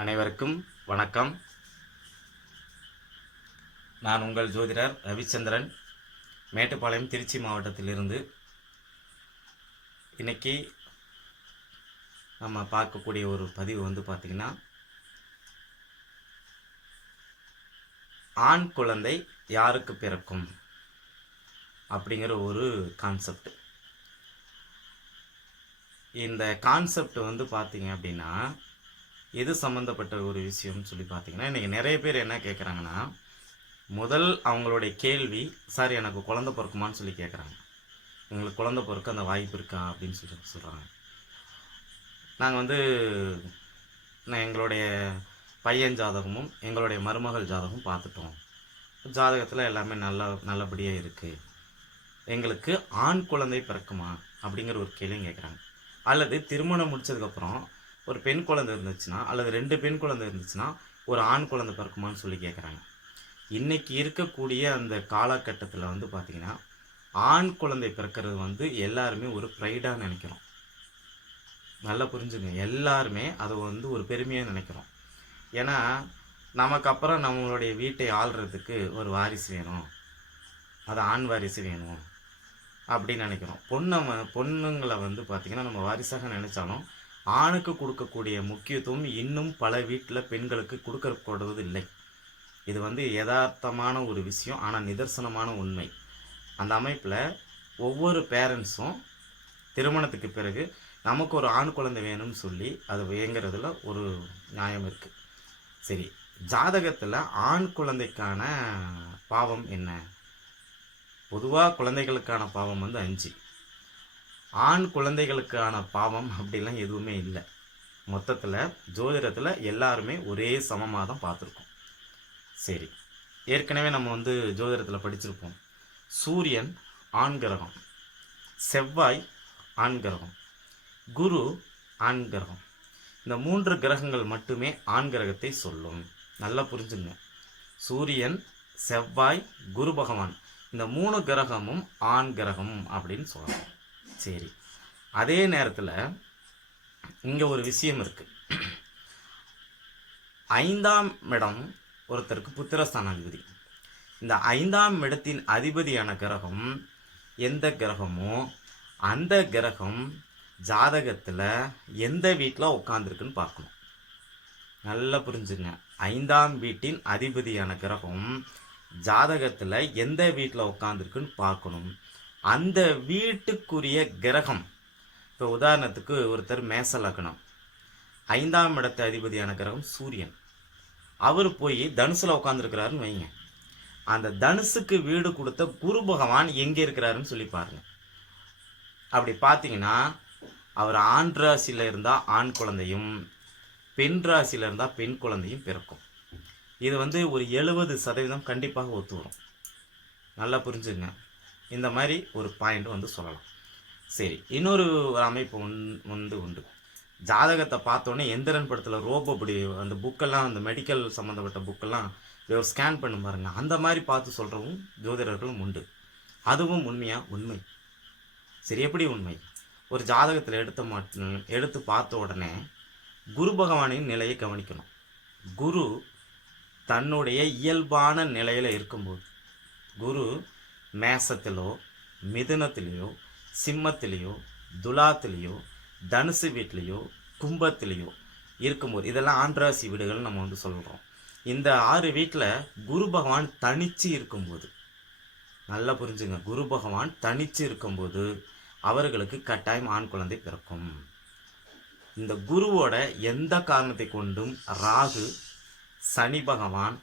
அனைவருக்கும் வணக்கம். நான் உங்கள் ஜோதிடர் ரவிச்சந்திரன் மேட்டுப்பாளையம் திருச்சி மாவட்டத்திலிருந்து. இன்னைக்கு நம்ம பார்க்கக்கூடிய ஒரு பதிவு வந்து பார்த்திங்கன்னா ஆண் குழந்தை யாருக்கு பிறக்கும் அப்படிங்கிற ஒரு கான்செப்ட் இந்த கான்செப்ட் வந்து பார்த்தீங்க அப்படின்னா எது சம்மந்தப்பட்ட ஒரு விஷயம்னு சொல்லி பார்த்தீங்கன்னா இன்றைக்கி நிறைய பேர் என்ன கேட்குறாங்கன்னா முதல் அவங்களுடைய கேள்வி சார் எனக்கு குழந்த பிறக்குமான்னு சொல்லி கேட்குறாங்க உங்களுக்கு குழந்த பிறக்க அந்த வாய்ப்பு இருக்கா? அப்படின்னு சொல்லி சொல்கிறாங்க நாங்கள் வந்து நான் எங்களுடைய பையன் ஜாதகமும் எங்களுடைய மருமகள் ஜாதகமும் பார்த்துட்டோம். ஜாதகத்தில் எல்லாமே நல்ல நல்லபடியாக இருக்குது எங்களுக்கு ஆண் குழந்தை பிறக்குமா? அப்படிங்கிற ஒரு கேள்வியும் கேட்குறாங்க அல்லது திருமணம் முடித்ததுக்கப்புறம் ஒரு பெண் குழந்தை இருந்துச்சுன்னா அல்லது ரெண்டு பெண் குழந்தை இருந்துச்சுன்னா ஒரு ஆண் குழந்தை பிறக்குமான்னு சொல்லி கேட்குறாங்க இன்றைக்கி இருக்கக்கூடிய அந்த காலகட்டத்தில் வந்து பார்த்திங்கன்னா ஆண் குழந்தை பிறக்கிறது வந்து எல்லாருமே ஒரு ப்ரைடாக நினைக்கிறோம். நல்லா புரிஞ்சுங்க. எல்லாருமே அதை வந்து ஒரு பெருமையாக நினைக்கிறோம். ஏன்னா நமக்கு அப்புறம் நம்மளுடைய வீட்டை ஆள்றதுக்கு ஒரு வாரிசு வேணும். அது ஆண் வாரிசு வேணும் அப்படின்னு நினைக்கிறோம். பொண்ணை பொண்ணுங்களை வந்து பார்த்திங்கன்னா நம்ம வாரிசாக நினச்சாலும் ஆணுக்கு கொடுக்கக்கூடிய முக்கியத்துவம் இன்னும் பல வீட்டில் பெண்களுக்கு கொடுக்கப்படுவது இல்லை இது வந்து யதார்த்தமான ஒரு விஷயம் ஆனால் நிதர்சனமான உண்மை. அந்த அமைப்பில் ஒவ்வொரு பேரண்ட்ஸும் திருமணத்துக்கு பிறகு நமக்கு ஒரு ஆண் குழந்தை வேணும்னு சொல்லி அது வேங்கிறதுல ஒரு நியாயம் இருக்குது சரி ஜாதகத்தில் ஆண் குழந்தைக்கான பாவம் என்ன? பொதுவாக குழந்தைகளுக்கான பாவம் வந்து அஞ்சு. ஆண் குழந்தைகளுக்கான பாவம் அப்படிலாம் எதுவுமே இல்லை. மொத்தத்தில் ஜோதிடத்தில் எல்லாருமே ஒரே சமமாக தான் பார்த்துருக்கோம். சரி ஏற்கனவே நம்ம வந்து ஜோதிடத்தில் படிச்சிருப்போம். சூரியன் ஆண் கிரகம் செவ்வாய் ஆண் கிரகம் குரு ஆண் கிரகம். இந்த மூன்று கிரகங்கள் மட்டுமே ஆண் கிரகத்தை சொல்லும். நல்லா புரிஞ்சுங்க. சூரியன் செவ்வாய் குரு பகவான் இந்த மூணு கிரகமும் ஆண் கிரகம் அப்படின்னு சொல்லலாம் சரி அதே நேரத்தில் இங்கே ஒரு விஷயம் இருக்குது ஐந்தாம் இடம் ஒருத்தருக்கு புத்திரஸ்தான அதிபதி இந்த ஐந்தாம் இடத்தின் அதிபதியான கிரகம் எந்த கிரகமோ அந்த கிரகம் ஜாதகத்தில் எந்த வீட்டில் உட்காந்துருக்குன்னு பார்க்கணும். நல்லா புரிஞ்சுங்க. ஐந்தாம் வீட்டின் அதிபதியான கிரகம் ஜாதகத்தில் எந்த வீட்டில் உட்காந்துருக்குன்னு பார்க்கணும். அந்த வீட்டுக்குரிய கிரகம். இப்போ உதாரணத்துக்கு ஒருத்தர் மேச லக்னம். ஐந்தாம் இடத்து அதிபதியான கிரகம் சூரியன். அவர் போய் தனுசில் உட்காந்துருக்கிறாருன்னு வைங்க. அந்த தனுசுக்கு வீடு கொடுத்த குரு பகவான் எங்கே இருக்கிறாருன்னு சொல்லி பாருங்க. அப்படி பார்த்தீங்கன்னா அவர் ஆண் ராசியில் இருந்தால் ஆண் குழந்தையும் பெண் ராசியில் இருந்தால் பெண் குழந்தையும் பிறக்கும். இது வந்து ஒரு எழுபது சதவீதம் கண்டிப்பாக ஒத்து வரும். நல்லா புரிஞ்சுங்க இந்த மாதிரி ஒரு பாயிண்ட் வந்து சொல்லலாம். சரி இன்னொரு ஒரு அமைப்பு ஒன் வந்து உண்டு. ஜாதகத்தை பார்த்தோன்னே எந்திரன் படத்தில் ரோபோ ரோபோபடி அந்த புக்கெல்லாம் அந்த மெடிக்கல் சம்மந்தப்பட்ட புக்கெல்லாம் ஸ்கேன் பண்ணி பாருங்க. அந்த மாதிரி பார்த்து சொல்கிறவும் ஜோதிடர்களும் உண்டு. அதுவும் உண்மையாக உண்மை. சரி எப்படி உண்மை? ஒரு ஜாதகத்தில் எடுத்த மாட்டு எடுத்து பார்த்த உடனே குரு பகவானின் நிலையை கவனிக்கணும். குரு தன்னுடைய இயல்பான நிலையில் இருக்கும்போது குரு மேசத்திலோ மிதுனத்திலேயோ சிம்மத்திலேயோ துலாத்திலேயோ தனுசு வீட்லேயோ கும்பத்திலேயோ இருக்கும்போது இதெல்லாம் ஆண்ட்ராசி வீடுகள் நம்ம வந்து சொல்கிறோம் இந்த ஆறு வீட்டில் குரு பகவான் தனிச்சு இருக்கும்போது நல்லா புரிஞ்சுங்க. குரு பகவான் தனிச்சு இருக்கும்போது அவர்களுக்கு கட்டாயம் ஆண் குழந்தை பிறக்கும். இந்த குருவோட எந்த காரணத்தை கொண்டும் ராகு சனி பகவான்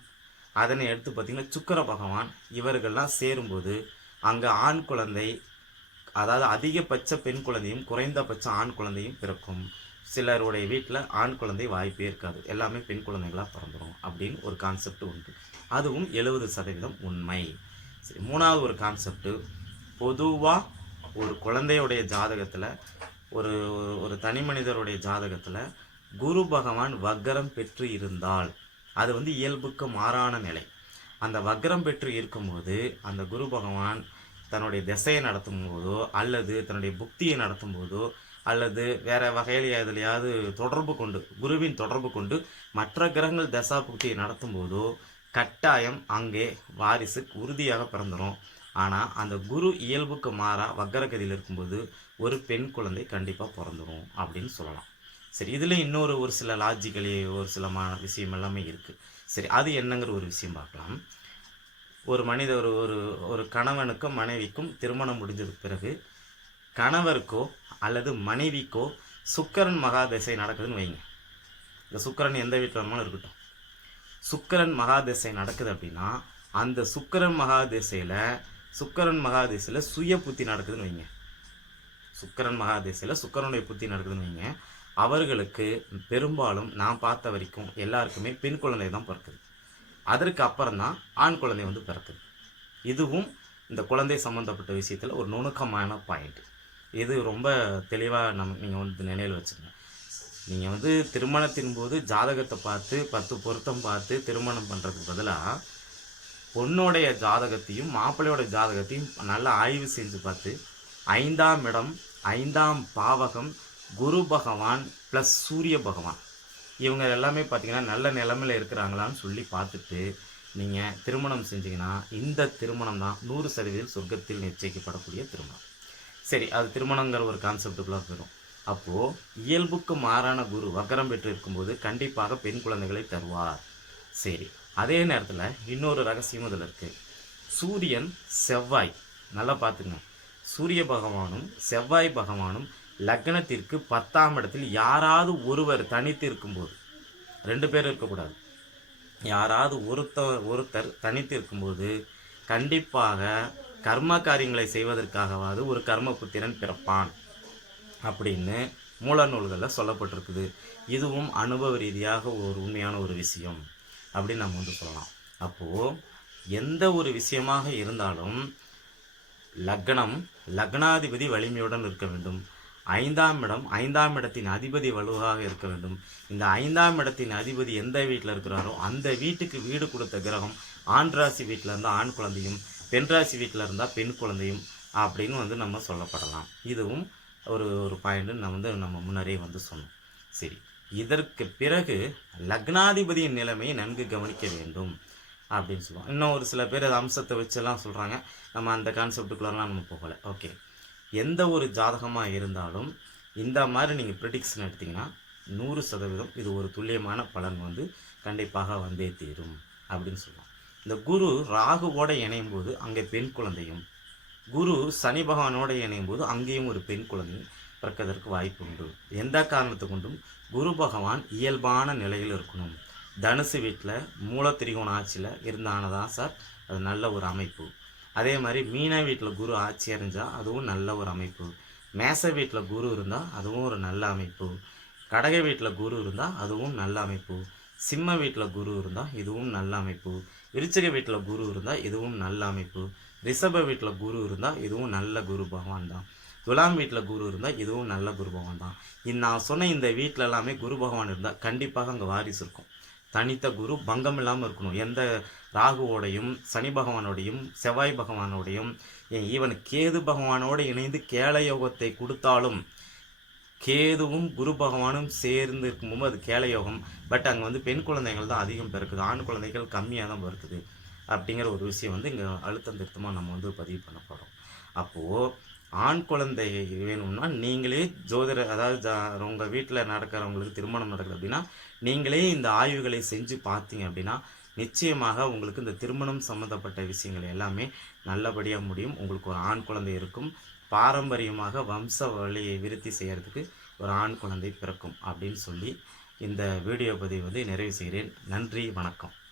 அதனை எடுத்து பார்த்தீங்கன்னா சுக்கர பகவான் இவர்கள்லாம் சேரும்போது அங்கே ஆண் குழந்தை அதாவது அதிகபட்ச பெண் குழந்தையும் குறைந்தபட்ச ஆண் குழந்தையும் பிறக்கும். சிலருடைய வீட்டில் ஆண் குழந்தை வாய்ப்பே இருக்காது. எல்லாமே பெண் குழந்தைகளாக பிறந்துரும் அப்படின்னு ஒரு கான்செப்ட் உண்டு. அதுவும் எழுபது சதவீதம் உண்மை. சரி மூணாவது ஒரு கான்செப்ட் பொதுவாக ஒரு குழந்தையுடைய ஜாதகத்தில் ஒரு ஒரு தனி மனிதருடைய ஜாதகத்தில் குரு பகவான் வக்கரம் பெற்று இருந்தால் அது வந்து இயல்புக்கு மாறான நிலை. அந்த வக்ரம் பெற்று இருக்கும்போது அந்த குரு பகவான் தன்னுடைய திசையை நடத்தும் போதோ அல்லது தன்னுடைய புக்தியை நடத்தும் போதோ அல்லது வேறு வகையில் எதுலையாவது தொடர்பு கொண்டு குருவின் தொடர்பு கொண்டு மற்ற கிரகங்கள் தசா புக்தியை நடத்தும் போதோ கட்டாயம் அங்கே வாரிசு உறுதியாக பிறந்துடும் ஆனால் அந்த குரு இயல்புக்கு மாறாக வக்கரகதியில் இருக்கும்போது ஒரு பெண் குழந்தை கண்டிப்பாக பிறந்துடும் அப்படின்னு சொல்லலாம். சரி இதில் இன்னொரு ஒரு சில லாஜிக்கலி ஒரு சில மா விஷயம் எல்லாமே இருக்குது சரி அது என்னங்கிற ஒரு விஷயம் பார்க்கலாம். ஒரு மனித ஒரு ஒரு ஒரு கணவனுக்கும் மனைவிக்கும் திருமணம் முடிஞ்சதுக்கு பிறகு கணவருக்கோ அல்லது மனைவிக்கோ சுக்கரன் மகாதசை நடக்குதுன்னு வைங்க. இந்த சுக்கரன் எந்த வீட்டில் வேணுமாலும் இருக்கட்டும். சுக்கிரன் மகாதசை நடக்குது அப்படின்னா அந்த சுக்கரன் மகாதசையில் சுக்கரன் மகாதசையில் சுய புத்தி நடக்குதுன்னு வைங்க. சுக்கிரன் மகாதேசில் சுக்கரனுடைய புத்தி நடக்குதுன்னு வைங்க. அவர்களுக்கு பெரும்பாலும் நான் பார்த்த வரைக்கும் எல்லாருக்குமே பெண் குழந்தை தான் பிறக்குது. அதற்கு அப்புறம் தான் ஆண் குழந்தை வந்து பிறக்குது. இதுவும் இந்த குழந்தை சம்மந்தப்பட்ட விஷயத்தில் ஒரு நுணுக்கமான பாயிண்ட். இது ரொம்ப தெளிவாக நம்ம நீங்கள் வந்து நினைவில் வச்சுக்கணும் நீங்கள் வந்து திருமணத்தின் போது ஜாதகத்தை பார்த்து பத்து பொருத்தம் பார்த்து திருமணம் பண்ணுறதுக்கு பதிலாக பொண்ணுடைய ஜாதகத்தையும் மாப்பிள்ளையோட ஜாதகத்தையும் நல்லா ஆய்வு செஞ்சு பார்த்து ஐந்தாம் இடம் ஐந்தாம் பாவகம் குரு பகவான் ப்ளஸ் சூரிய பகவான். இவங்க எல்லாமே பார்த்தீங்கன்னா நல்ல நிலமையில இருக்கிறாங்களான்னு சொல்லி பார்த்துட்டு நீங்கள் திருமணம் செஞ்சீங்கன்னா இந்த திருமணம் தான் நூறு சதவீதம் சொர்க்கத்தில் நிச்சயிக்கப்படக்கூடிய திருமணம். சரி அது திருமணங்கிற ஒரு கான்செப்டுக்குள்ளே வரும் அப்போது இயல்புக்கு மாறான குரு வக்கரம் பெற்று இருக்கும்போது கண்டிப்பாக பெண் குழந்தைகளை தருவார். சரி அதே நேரத்தில் இன்னொரு ரகசியம் இதில் இருக்குது சூரியன் செவ்வாய். நல்லா பார்த்துங்க. சூரிய பகவானும் செவ்வாய் பகவானும் லக்னத்திற்கு பத்தாம் இடத்தில் யாராவது ஒருவர் தனித்து இருக்கும்போது ரெண்டு பேர் இருக்கக்கூடாது. யாராவது ஒருத்த ஒருத்தர் தனித்து இருக்கும்போது கண்டிப்பாக கர்ம காரியங்களை செய்வதற்காகவாவது ஒரு கர்ம புத்திரன் பிறப்பான் அப்படின்னு மூல நூல்களில் சொல்லப்பட்டிருக்குது. இதுவும் அனுபவ ரீதியாக ஒரு உண்மையான ஒரு விஷயம் அப்படின்னு நம்ம வந்து சொல்லலாம். அப்போது எந்த ஒரு விஷயமாக இருந்தாலும் லக்னம் லக்னாதிபதி வலிமையுடன் இருக்க வேண்டும். ஐந்தாம் இடம் ஐந்தாம் இடத்தின் அதிபதி வலுவாக இருக்க வேண்டும். இந்த ஐந்தாம் இடத்தின் அதிபதி எந்த வீட்டில் இருக்கிறாரோ அந்த வீட்டுக்கு வீடு கொடுத்த கிரகம் ஆண் ராசி வீட்டில் இருந்தால் ஆண் குழந்தையும் பெண் ராசி வீட்டில் இருந்தால் பெண் குழந்தையும் அப்படின்னு வந்து நம்ம சொல்லப்படலாம். இதுவும் ஒரு ஒரு பாயிண்ட் நம்ம வந்து நம்ம முன்னரே வந்து சொன்னோம். சரி இதற்கு பிறகு லக்னாதிபதியின் நிலைமையை நன்கு கவனிக்க வேண்டும் அப்படின்னு சொல்லுவோம். இன்னும் ஒரு சில பேர் அது அம்சத்தை வச்செல்லாம் சொல்கிறாங்க நம்ம அந்த கான்செப்டுக்குள்ளலாம் நம்ம போகலை. ஓகே எந்த ஒரு ஜாதகமாக இருந்தாலும் இந்த மாதிரி நீங்கள் ப்ரிடிக்ஷன் எடுத்தீங்கன்னா நூறு சதவீதம் இது ஒரு துல்லியமான பலன் வந்து கண்டிப்பாக வந்தே தீரும் அப்படின்னு சொல்லுவோம் இந்த குரு ராகுவோடு இணையும் போது அங்கே பெண் குழந்தையும் குரு சனி பகவானோட இணையும் போது அங்கேயும் ஒரு பெண் குழந்தையும் பிறக்கதற்கு வாய்ப்பு உண்டு. எந்த காரணத்தை கொண்டும் குரு பகவான் இயல்பான நிலையில் இருக்கணும். தனுசு வீட்டில் மூலத்திரிகோண ஆட்சியில் இருந்தானதான் சார் அது நல்ல ஒரு அமைப்பு. அதே மாதிரி மீன வீட்டில் குரு ஆட்சி அறிஞ்சால் அதுவும் நல்ல ஒரு அமைப்பு. மேச வீட்டில் குரு இருந்தால் அதுவும் ஒரு நல்ல அமைப்பு. கடக வீட்டில் குரு இருந்தால் அதுவும் நல்ல அமைப்பு. சிம்ம வீட்டில் குரு இருந்தால் இதுவும் நல்ல அமைப்பு. விருச்சிக வீட்டில் குரு இருந்தால் இதுவும் நல்ல அமைப்பு. ரிஷப வீட்டில் குரு இருந்தால் இதுவும் நல்ல குரு பகவான் தான். துலாம் வீட்டில் குரு இருந்தால் இதுவும் நல்ல குரு பகவான் தான். நான் சொன்ன இந்த வீட்டில் எல்லாமே குரு பகவான் இருந்தால் கண்டிப்பாக அங்கே வாரிசு இருக்கும். தனித்த குரு பங்கம் இல்லாமல் இருக்கணும். எந்த ராகுவோடையும் சனி பகவானோடையும் செவ்வாய் பகவானோடையும் ஈவன் கேது பகவானோடு இணைந்து கேள யோகத்தை கொடுத்தாலும் கேதுவும் குரு பகவானும் சேர்ந்து இருக்கும்போது அது கேள யோகம். பட் அங்கே வந்து பெண் குழந்தைகள் தான் அதிகம் பிறக்குது ஆண் குழந்தைகள் கம்மியாக தான் பிறக்குது அப்படிங்கிற ஒரு விஷயம் வந்து இங்கே அழுத்தம் திருத்தமாக நம்ம வந்து பதிவு பண்ண போகிறோம் அப்போது ஆண் குழந்தை வேணும்னா நீங்களே ஜோதிட அதாவது ஜா உங்கள் வீட்டில் நடக்கிறவங்களுக்கு திருமணம் நடக்குது அப்படின்னா நீங்களே இந்த ஆய்வுகளை செஞ்சு பார்த்தீங்க அப்படின்னா நிச்சயமாக உங்களுக்கு இந்த திருமணம் சம்மந்தப்பட்ட விஷயங்கள் எல்லாமே நல்லபடியாக முடியும். உங்களுக்கு ஒரு ஆண் குழந்தை இருக்கும். பாரம்பரியமாக வம்ச வழியை விருத்தி செய்கிறதுக்கு ஒரு ஆண் குழந்தை பிறக்கும் அப்படின்னு சொல்லி இந்த வீடியோ பதிவு வந்து நிறைவு செய்கிறேன். நன்றி வணக்கம்.